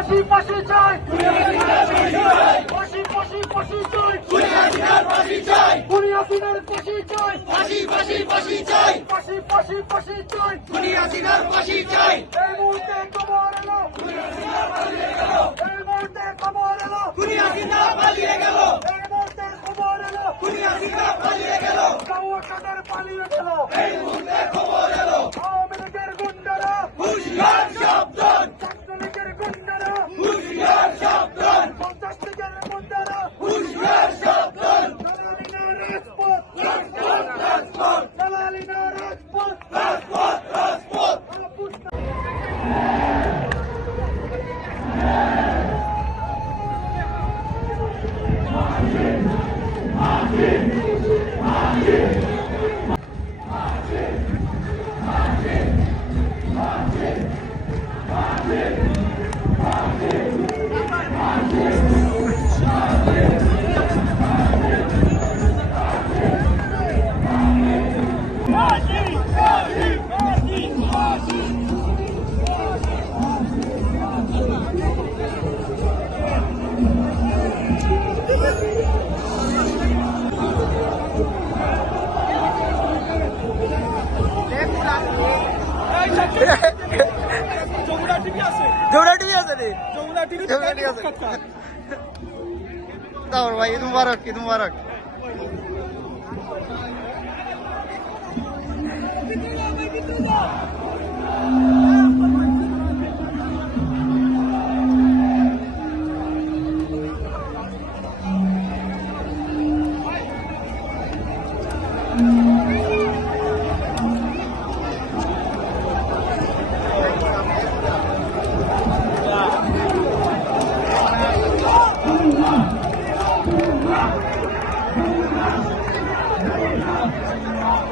ফাঁসি ফাঁসি চাই ফাঁসি ফাঁসি ফাঁসি চাই দুনিয়া দিনের ফাঁসি চাই ফাঁসি ফাঁসি ফাঁসি চাই ফাঁসি ফাঁসি ফাঁসি চাই দুনিয়া সিনার ফাঁসি চাই এই মুহূর্তে খবর এলো। এই মুহূর্তে খবর এলো। দুনিয়া সিনা পালিয়ে গেল hadi. Comular dili tutar mı kapkatka? Tamam bak idun varak idun varak. Bitti lan bitti lan.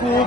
খুব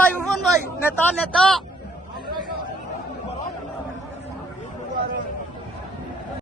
ভাই ভুবন ভাই নেতা নেতা